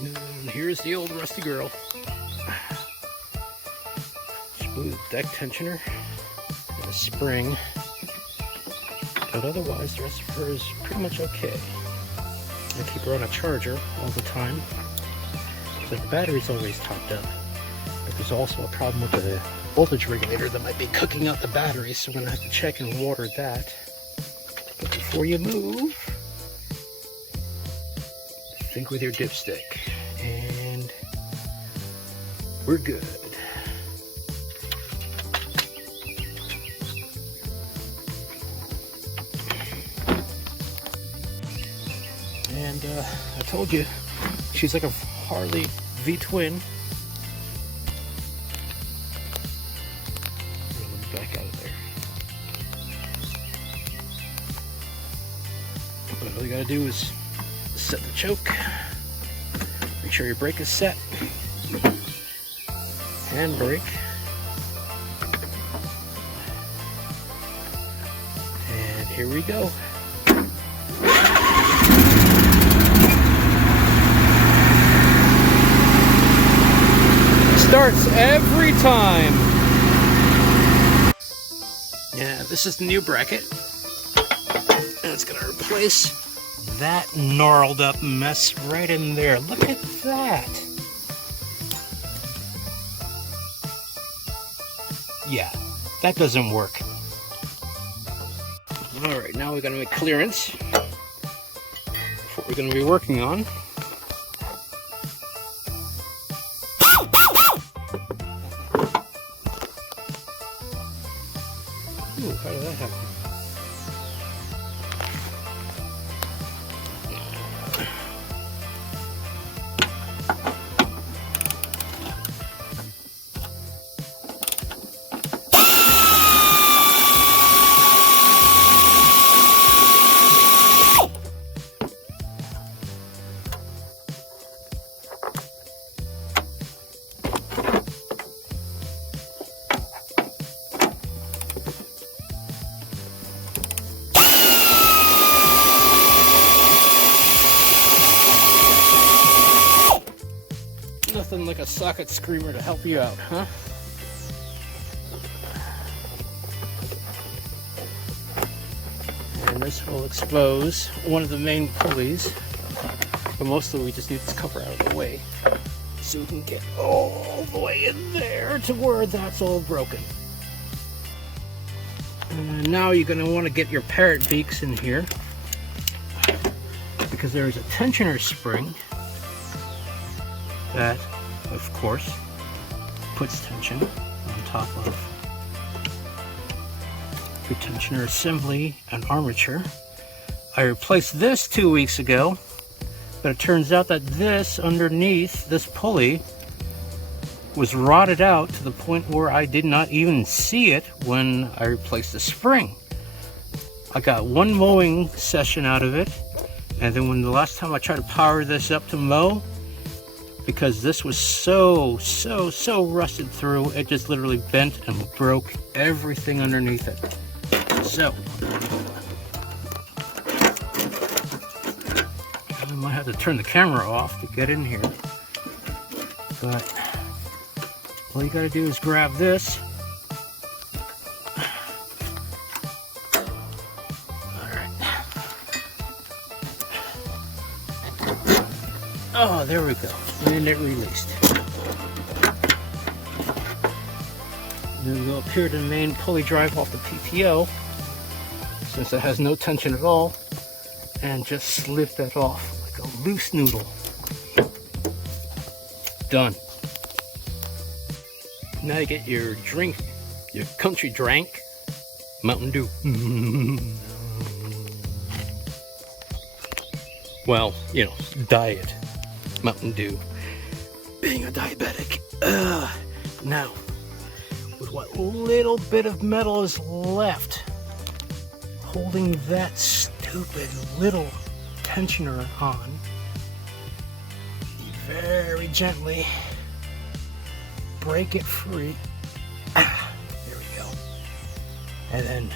And here's the old rusty girl. Smooth deck tensioner and a spring. But otherwise, the rest of her is pretty much okay. I keep her on a charger all the time. So the battery's always topped up. But there's also a problem with the voltage regulator that might be cooking out the battery, so I'm going to have to check and water that. But before you move, think with your dipstick. And we're good. And I told you, she's like a Harley V-twin. Back out of there. But all you gotta do is set the choke, make sure your brake is set, handbrake, and here we go. Starts every time. Yeah, this is the new bracket, and it's gonna replace that gnarled up mess right in there. Look at that. Yeah, that doesn't work. All right, now we're gonna make clearance for what we're gonna be working on. Ooh, how did that happen? Nothing like a socket screamer to help you out, huh? And this will expose one of the main pulleys, but mostly we just need this cover out of the way so we can get all the way in there to where that's all broken. And now you're going to want to get your parrot beaks in here, because there's a tensioner spring that, of course, puts tension on top of your tensioner assembly and armature. I replaced this 2 weeks ago, but it turns out that this underneath this pulley was rotted out to the point where I did not even see it when I replaced the spring. I got one mowing session out of it, and then when the last time I tried to power this up to mow, because this was so rusted through, it just literally bent and broke everything underneath it. So I might have to turn the camera off to get in here, but all you gotta do is grab this. Oh, there we go. And it released. Then go up here to the main pulley drive off the PTO, since it has no tension at all, and just slip that off like a loose noodle. Done. Now you get your drink, your country drink, Mountain Dew. Well, you know, diet Mountain Dew, being a diabetic. Now, with what little bit of metal is left holding that stupid little tensioner on, you very gently break it free. There we go. And then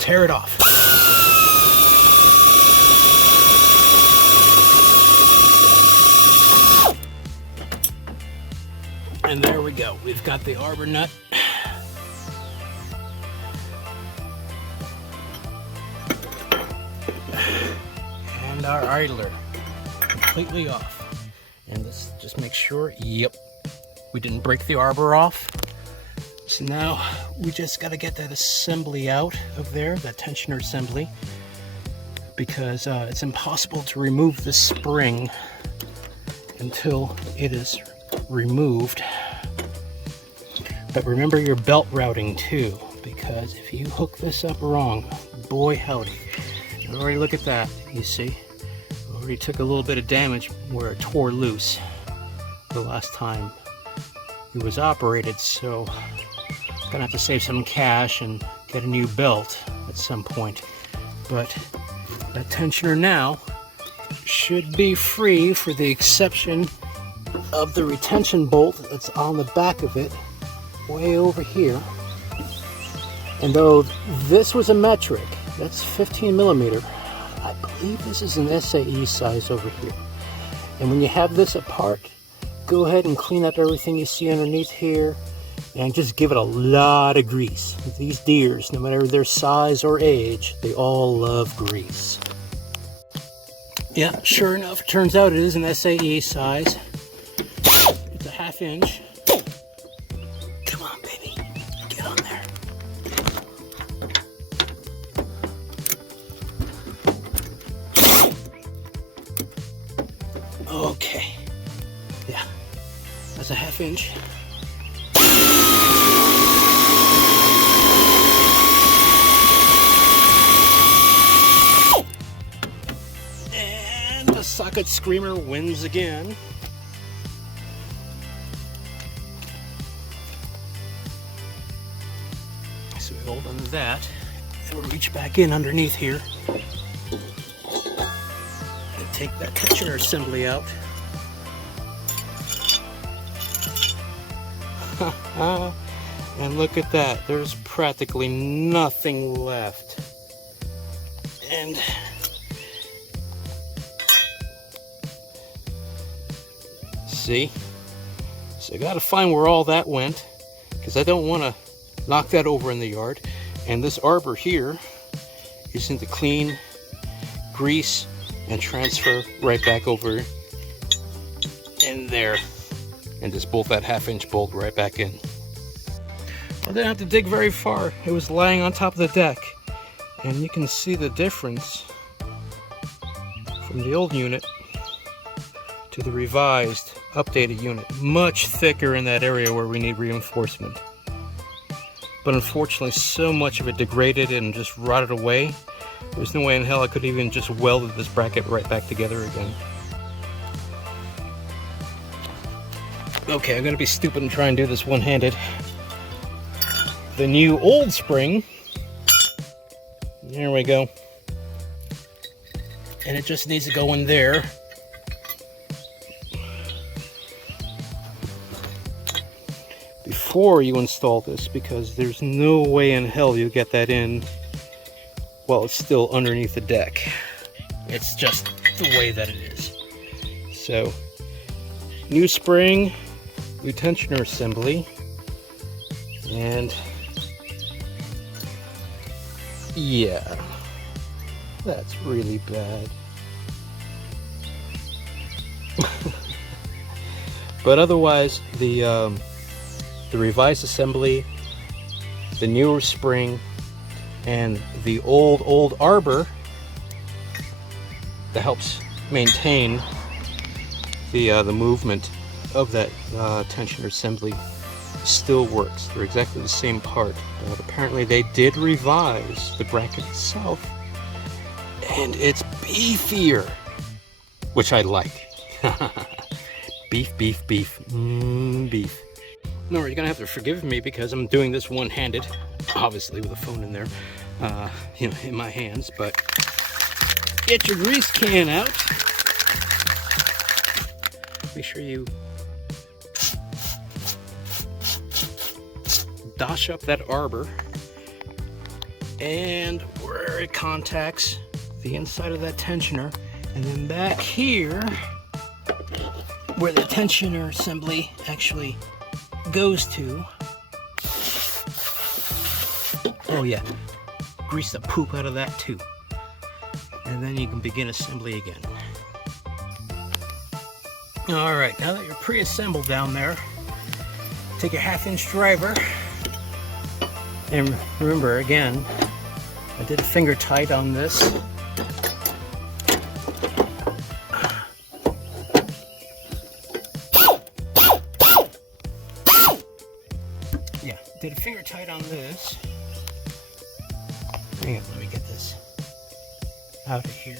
tear it off. And there we go. We've got the arbor nut. And our idler completely off. And let's just make sure, yep, we didn't break the arbor off. So now we just got to get that assembly out of there, that tensioner assembly, because it's impossible to remove the spring until it is removed. But remember your belt routing too, because if you hook this up wrong, boy howdy. Already look at that, you see? Already took a little bit of damage where it tore loose the last time it was operated, so gonna have to save some cash and get a new belt at some point. But that tensioner now should be free, for the exception of the retention bolt that's on the back of it, way over here. And though this was a metric, that's 15 millimeter, I believe this is an SAE size over here. And when you have this apart, go ahead and clean up everything you see underneath here and just give it a lot of grease. These Deeres, no matter their size or age, they all love grease. Yeah, sure enough, it turns out it is an SAE size. It's a 1/2 inch. Come on, baby, get on there. Okay, yeah, that's a 1/2 inch. And the socket screamer wins again. So we hold on to that, and we'll reach back in underneath here and take that tensioner assembly out. And look at that, there's practically nothing left. And see, so I gotta find where all that went, because I don't want to knock that over in the yard. And this arbor here is in the clean, grease, and transfer right back over in there, and just bolt that 1/2 inch bolt right back in. I didn't have to dig very far. It was lying on top of the deck, and you can see the difference from the old unit to the revised, updated unit. Much thicker in that area where we need reinforcement. But unfortunately, so much of it degraded and just rotted away. There's no way in hell I could even just welded this bracket right back together again. Okay, I'm gonna be stupid and try and do this one-handed. The new old spring, there we go. And it just needs to go in there. Before you install this, because there's no way in hell you'll get that in while it's still underneath the deck. It's just the way that it is. So, new spring, new tensioner assembly, and yeah, that's really bad. But otherwise, the revised assembly, the newer spring, and the old arbor that helps maintain the movement of that tensioner assembly still works. They're exactly the same part, but apparently they did revise the bracket itself, and it's beefier, which I like. Beef, beef, beef, beef. No, you're gonna have to forgive me because I'm doing this one-handed, obviously with a phone in there, you know, in my hands. But get your grease can out. Make sure you dosh up that arbor, and where it contacts the inside of that tensioner, and then back here where the tensioner assembly actually goes to, oh yeah, grease the poop out of that too. And then you can begin assembly again. All right, now that you're pre-assembled down there, take your 1/2-inch driver, and remember again, I did a finger tight on this. Yeah, did a finger tight on this. Hang on, let me get this out of here.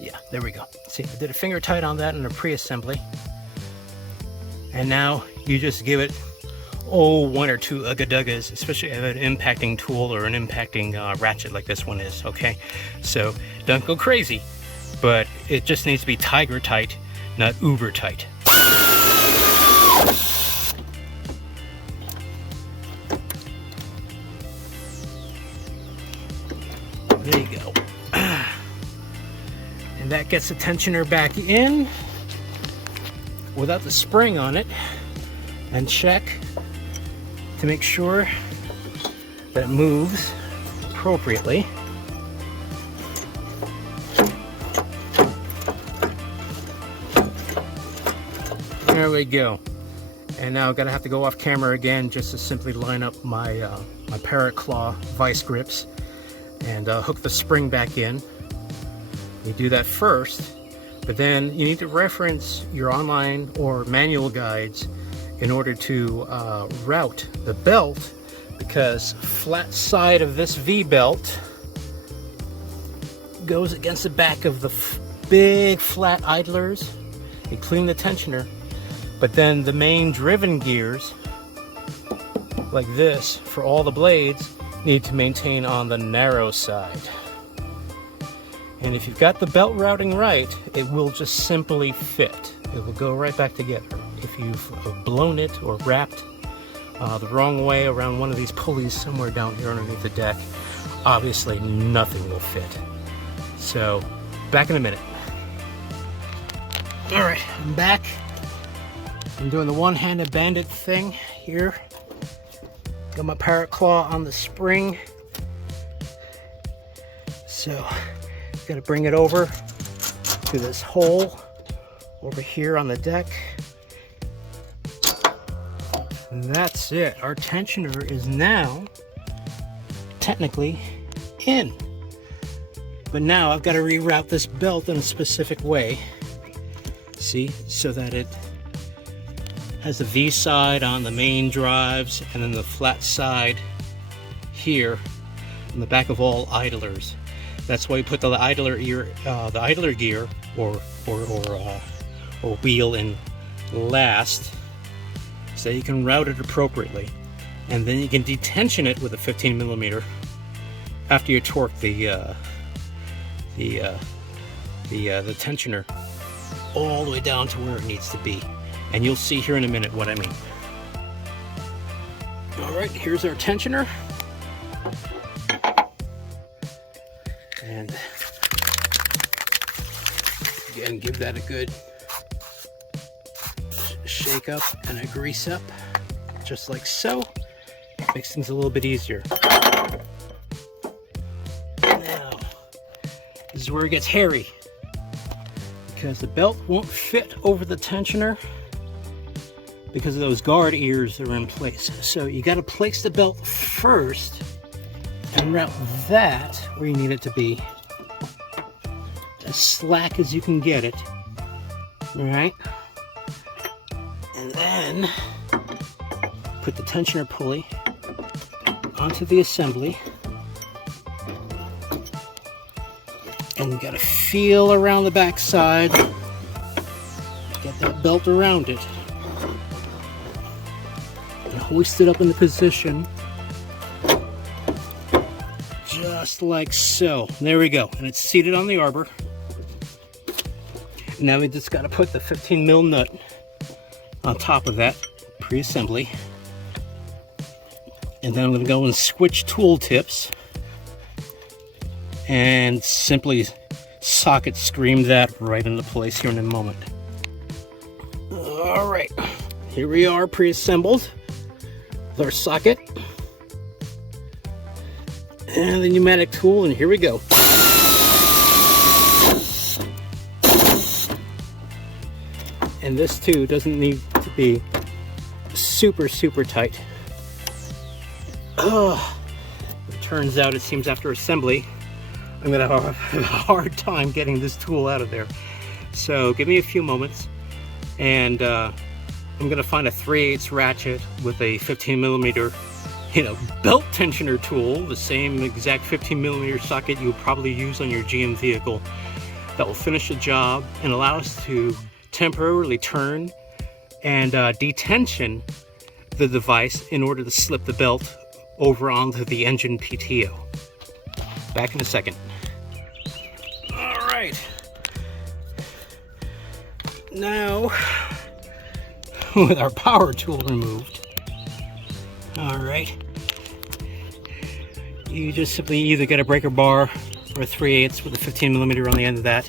Yeah, there we go. See, I did a finger tight on that in a pre-assembly. And now you just give it, oh, 1 or 2 ugga-duggas, especially if an impacting tool or an impacting ratchet like this one is, okay? So don't go crazy, but it just needs to be tiger tight, not uber tight. There you go. And that gets the tensioner back in without the spring on it, and check to make sure that it moves appropriately. There we go. And now I'm gonna have to go off camera again just to simply line up my my Parrot Claw vice grips and hook the spring back in. You do that first, but then you need to reference your online or manual guides in order to route the belt, because flat side of this V-belt goes against the back of the big flat idlers. You clean the tensioner, but then the main driven gears, like this, for all the blades, need to maintain on the narrow side. And if you've got the belt routing right, it will just simply fit. It will go right back together. If you've blown it or wrapped the wrong way around one of these pulleys somewhere down here underneath the deck, obviously nothing will fit. So, back in a minute. All right, I'm back. I'm doing the one-handed bandit thing here. Got my Parrot Claw on the spring. So, got to bring it over to this hole over here on the deck. And that's it. Our tensioner is now technically in. But now I've got to reroute this belt in a specific way. See, so that it has the V side on the main drives and then the flat side here on the back of all idlers. That's why you put the idler gear or wheel in last, so you can route it appropriately, and then you can detension it with a 15mm after you torque the tensioner all the way down to where it needs to be, and you'll see here in a minute what I mean. All right, here's our tensioner. And again, give that a good shake up and a grease up, just like so. Makes things a little bit easier. Now, this is where it gets hairy, because the belt won't fit over the tensioner because of those guard ears that are in place. So you got to place the belt first and route that where you need it to be, as slack as you can get it. All right, and then put the tensioner pulley onto the assembly, and you got to feel around the back side, get that belt around it, and hoist it up into position. Just like so. There we go. And it's seated on the arbor. Now we just got to put the 15mm nut on top of that pre-assembly. And then I'm going to go and switch tool tips and simply socket scream that right into place here in a moment. All right, here we are, pre-assembled with our socket and the pneumatic tool, and here we go. And this too doesn't need to be super tight. It turns out, it seems after assembly, I'm gonna have a hard time getting this tool out of there. So give me a few moments, and I'm gonna find a 3/8 ratchet with a 15mm, belt tensioner tool, the same exact 15mm socket you would probably use on your GM vehicle, that will finish the job and allow us to temporarily turn and detension the device in order to slip the belt over onto the engine PTO. Back in a second. All right. Now, with our power tool removed, all right, you just simply either get a breaker bar or a 3/8 with a 15mm on the end of that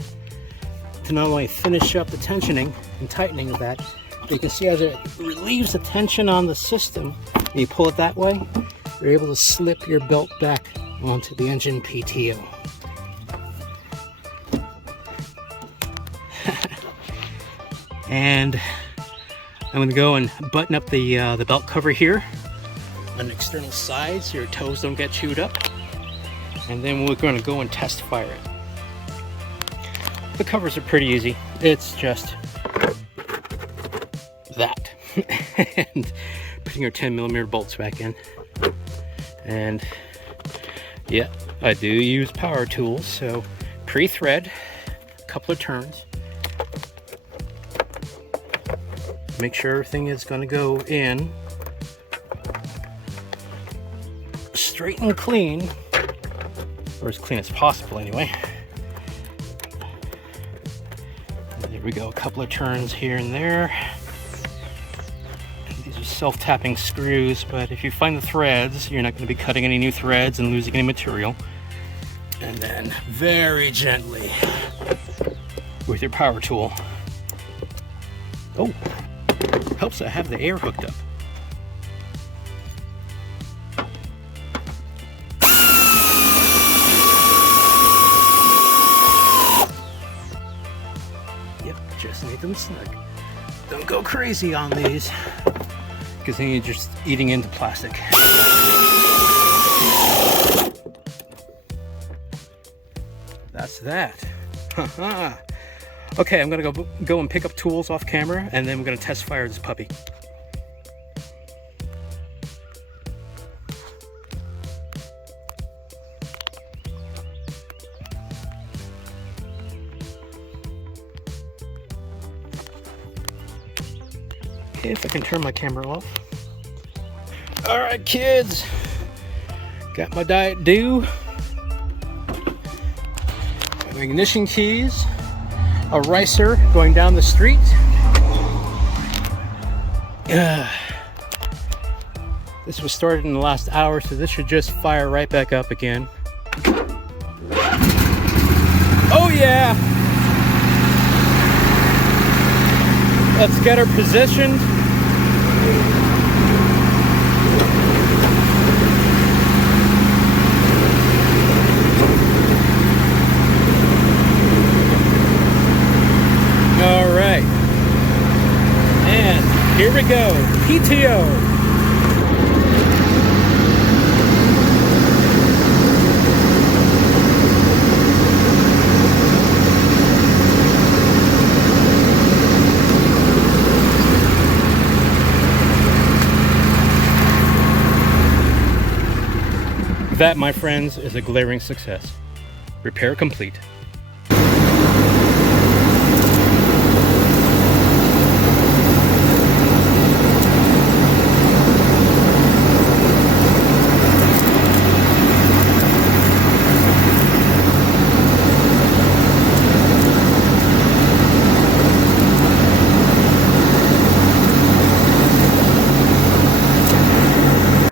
to not only finish up the tensioning and tightening of that, but you can see as it relieves the tension on the system, and you pull it that way, you're able to slip your belt back onto the engine PTO. And I'm going to go and button up the belt cover here on the external side so your toes don't get chewed up. And then we're going to go and test fire it. The covers are pretty easy. It's just that. And putting your 10mm bolts back in. And yeah, I do use power tools, so pre-thread, a couple of turns. Make sure everything is going to go in straight and clean, or as clean as possible anyway. And there we go, a couple of turns here and there. And these are self-tapping screws, but if you find the threads, you're not going to be cutting any new threads and losing any material. And then very gently with your power tool. Oh, helps to have the air hooked up. Yep, just need them snug. Don't go crazy on these, because then you're just eating into plastic. That's that. Okay, I'm gonna go and pick up tools off camera, and then we're gonna test fire this puppy. Okay, if I can turn my camera off. All right, kids, got my Diet Dew, my ignition keys, a ricer going down the street. This was started in the last hour, so this should just fire right back up again. Oh yeah! Let's get her positioned. Here we go, PTO. That, my friends, is a glaring success. Repair complete.